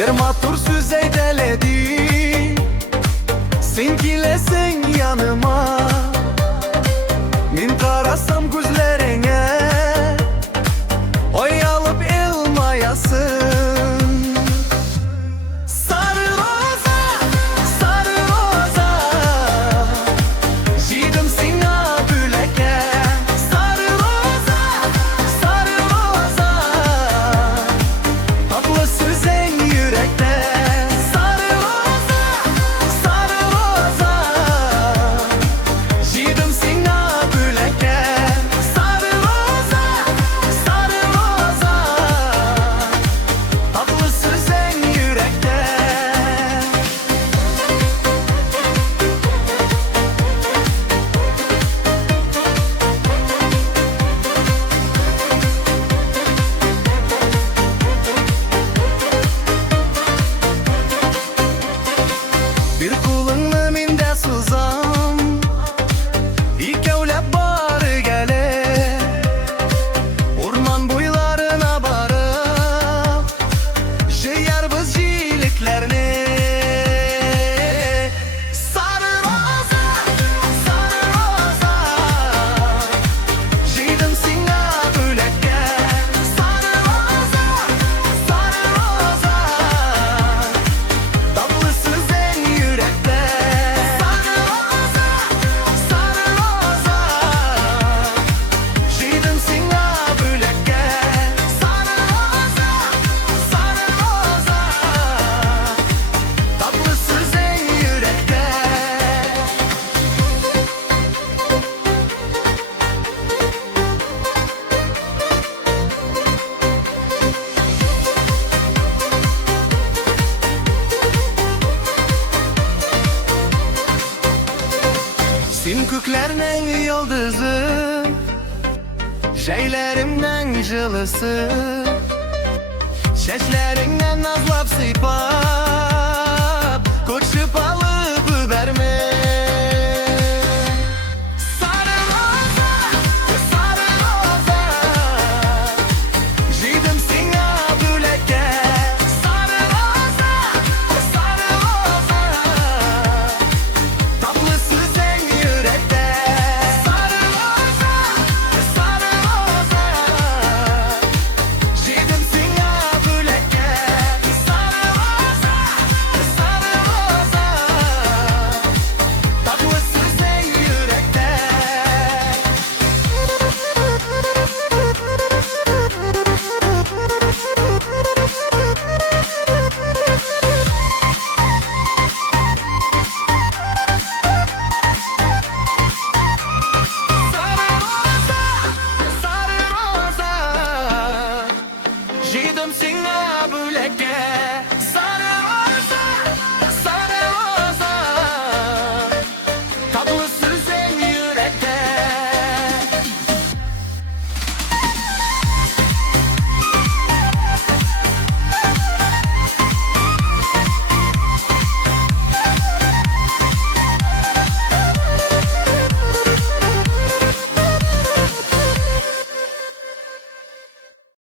Bir matur söz eydeledi, sen kilesen yanıma. Min karasam gözlerine, oyalıp ilmayasın. Sarı roza, sarı roza, jidim sana büleke. Sarı roza, sarı roza, tatlı sözün yürekte. Sarı roza, sarı roza, jidim sana büleke. Sarı roza, sarı roza, tatlı sözün yürekte. Bir kulunlu minde suzam, ikevlep barı gele. Orman boylarına barıp, jeyar biz jiliklerini. Sarı roza, sarı roza, jeydim sana büleke. Sarı roza, sarı roza, tatlı sözün yürekte. Sarı roza, sarı roza, jidim sana büleke. Sarı roza, sarı roza, tatlı sözün yürekte. Sen köklerden yıldızı, jeylerimden jılısı, çeşlerinden nazlap sıypap, koşup alır